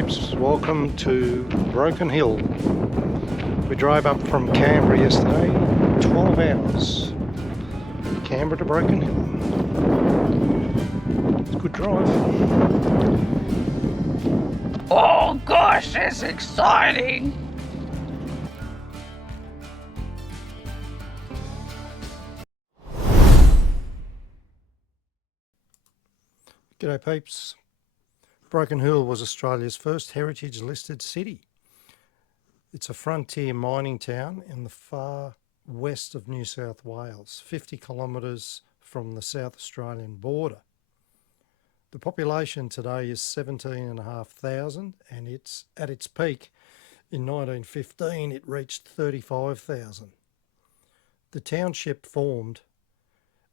peeps, welcome to Broken Hill. We drove up from Canberra yesterday, 12 hours. Canberra to Broken Hill. It's a good drive. Oh gosh, that's exciting! G'day peeps. Broken Hill was Australia's first heritage listed city. It's a frontier mining town in the far west of New South Wales, 50 kilometres from the South Australian border. The population today is 17,500 and it's at its peak in 1915 it reached 35,000. The township formed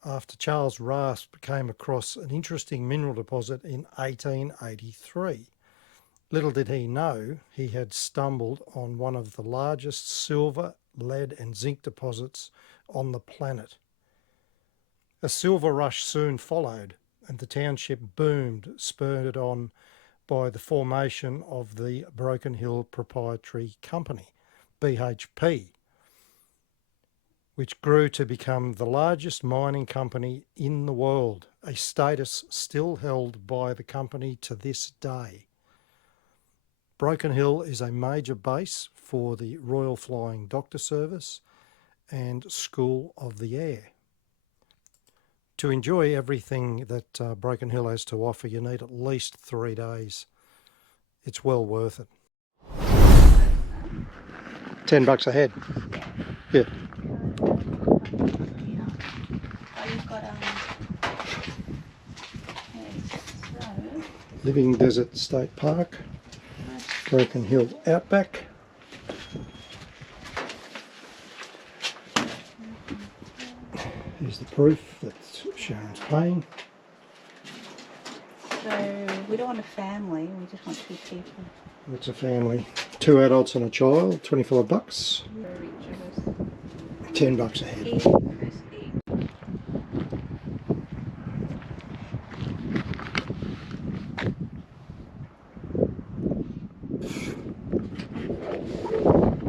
after Charles Rasp came across an interesting mineral deposit in 1883. Little did he know he had stumbled on one of the largest silver, lead and zinc deposits on the planet. A silver rush soon followed and the township boomed, spurred on by the formation of the Broken Hill Proprietary Company, BHP, which grew to become the largest mining company in the world, a status still held by the company to this day. Broken Hill is a major base for the Royal Flying Doctor Service and School of the Air. To enjoy everything that Broken Hill has to offer, you need at least 3 days. It's well worth it. $10 a head. Yeah. Living Desert State Park, Broken Hill Outback. Here's the proof that Sharon's paying. So we don't want a family, we just want 2 people. It's a family. 2 adults and a child, $25. $10 a head.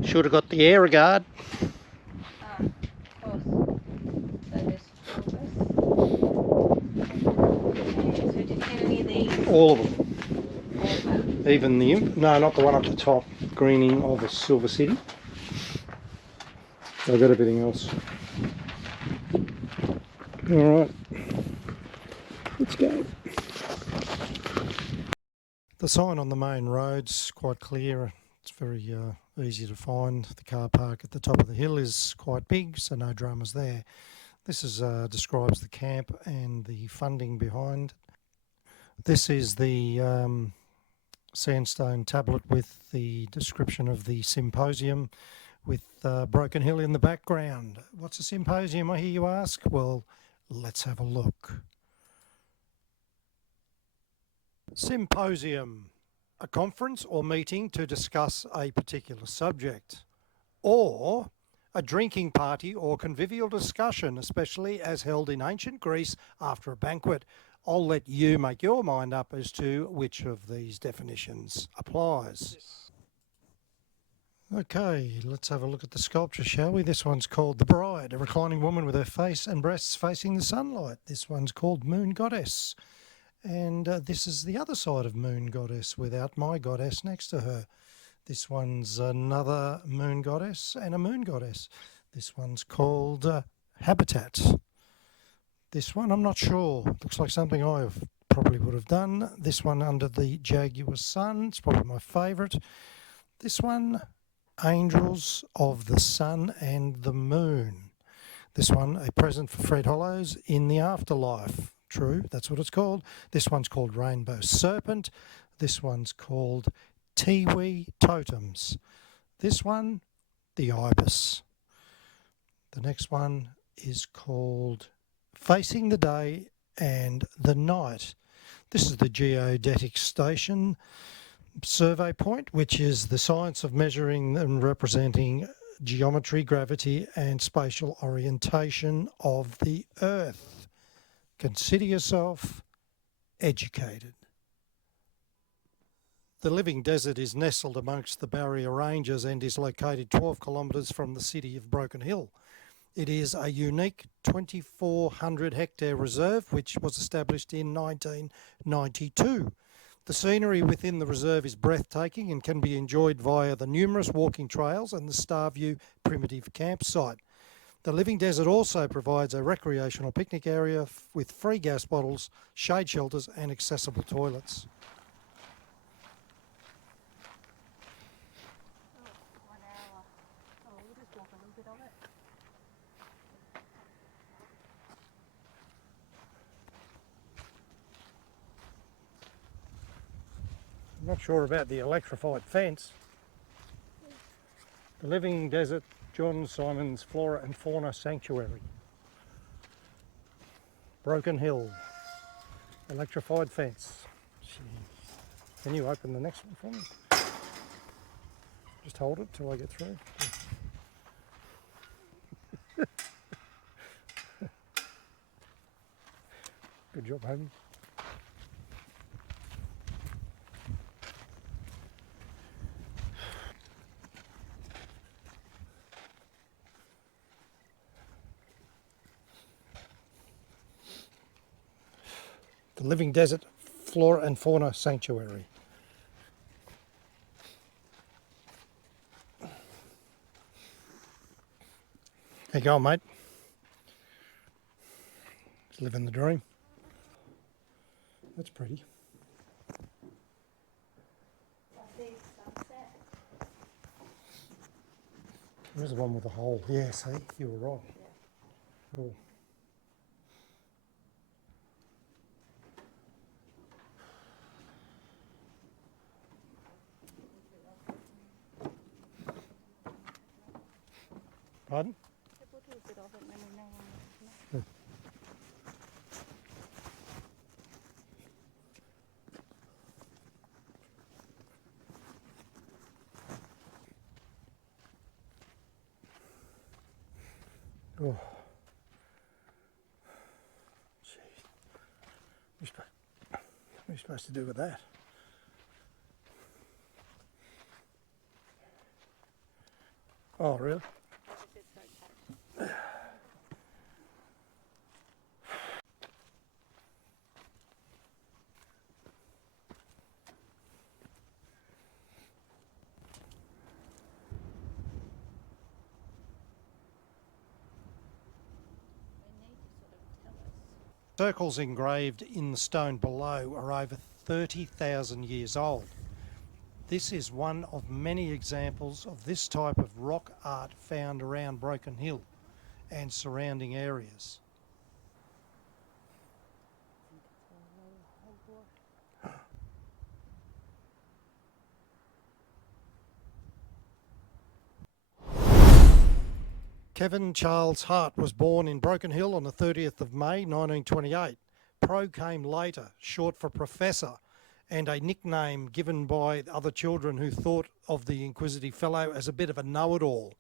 Should have got the air guard. All of them. Even the imp. No, not the one up the top. Greening of a Silver City. I've got everything else. Alright. Let's go. The sign on the main road's quite clear. It's very easy to find. The car park at the top of the hill is quite big, so no dramas there. This is describes the camp and the funding behind. This is the sandstone tablet with the description of the symposium with Broken Hill in the background. What's a symposium, I hear you ask? Well, let's have a look. Symposium. A conference or meeting to discuss a particular subject, or a drinking party or convivial discussion, especially as held in ancient Greece after a banquet. I'll let you make your mind up as to which of these definitions applies. Okay, let's have a look at the sculpture, shall we? This one's called The Bride, a reclining woman with her face and breasts facing the sunlight. This one's called Moon Goddess. And this is the other side of Moon Goddess without my goddess next to her. This one's another Moon Goddess and a Moon Goddess. This one's called Habitat. This one, I'm not sure. Looks like something I probably would have done. This one under the Jaguar Sun. It's probably my favourite. This one, Angels of the Sun and the Moon. This one, a present for Fred Hollows in the afterlife. True, that's what it's called. This one's called Rainbow Serpent. This one's called Tiwi Totems. This one, the Ibis. The next one is called Facing the Day and the Night. This is the Geodetic Station survey point, which is the science of measuring and representing geometry, gravity and spatial orientation of the Earth. Consider yourself educated. The living desert is nestled amongst the Barrier Ranges and is located 12 kilometres from the city of Broken Hill. It is a unique 2,400 hectare reserve which was established in 1992. The scenery within the reserve is breathtaking and can be enjoyed via the numerous walking trails and the Starview primitive campsite. The living desert also provides a recreational picnic area with free gas bottles, shade shelters and accessible toilets. I'm not sure about the electrified fence. The Living Desert John Symonds Flora and Fauna Sanctuary. Broken Hill. Electrified fence. Jeez. Can you open the next one for me? Just hold it till I get through. Good job, homie. The Living Desert Flora and Fauna Sanctuary. How you going, mate? Just living the dream. That's pretty. There's the one with a hole. Yeah, see, you were right. Cool. Pardon? Oh. Jeez. What are you supposed to do with that? Oh, really? Circles engraved in the stone below are over 30,000 years old. This is one of many examples of this type of rock art found around Broken Hill and surrounding areas. Kevin Charles Hart was born in Broken Hill on the 30th of May 1928. Pro came later, short for Professor, and a nickname given by other children who thought of the inquisitive fellow as a bit of a know-it-all.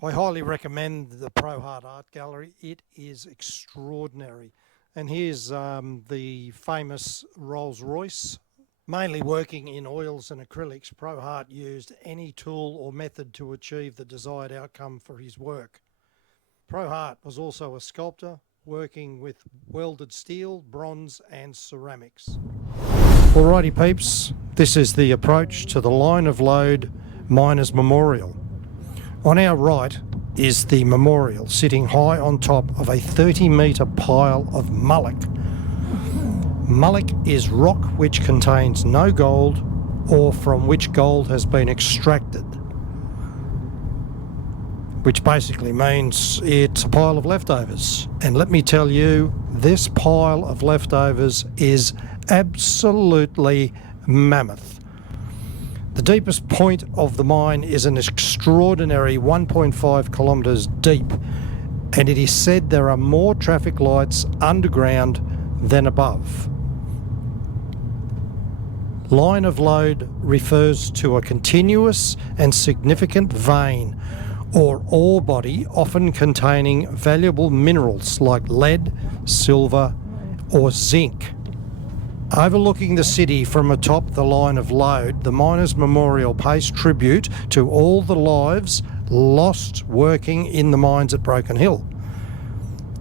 I highly recommend the ProArt Art Gallery. It is extraordinary. And here's the famous Rolls Royce. Mainly working in oils and acrylics, ProArt used any tool or method to achieve the desired outcome for his work. ProArt was also a sculptor, working with welded steel, bronze and ceramics. Alrighty peeps, this is the approach to the Line of Load Miners Memorial. On our right is the memorial, sitting high on top of a 30-metre pile of mullock. Mullock is rock which contains no gold or from which gold has been extracted, which basically means it's a pile of leftovers. And let me tell you, this pile of leftovers is absolutely mammoth. The deepest point of the mine is an extraordinary 1.5 kilometres deep, and it is said there are more traffic lights underground than above. Line of load refers to a continuous and significant vein or ore body, often containing valuable minerals like lead, silver or zinc. Overlooking the city from atop the line of load, the Miners' Memorial pays tribute to all the lives lost working in the mines at Broken Hill.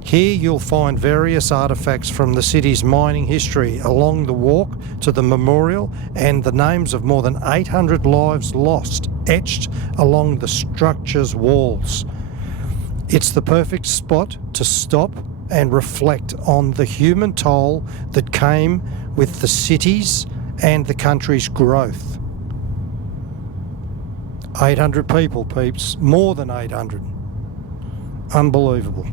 Here you'll find various artefacts from the city's mining history along the walk to the memorial, and the names of more than 800 lives lost etched along the structure's walls. It's the perfect spot to stop and reflect on the human toll that came with the city's and the country's growth. 800 people, peeps. More than 800. Unbelievable.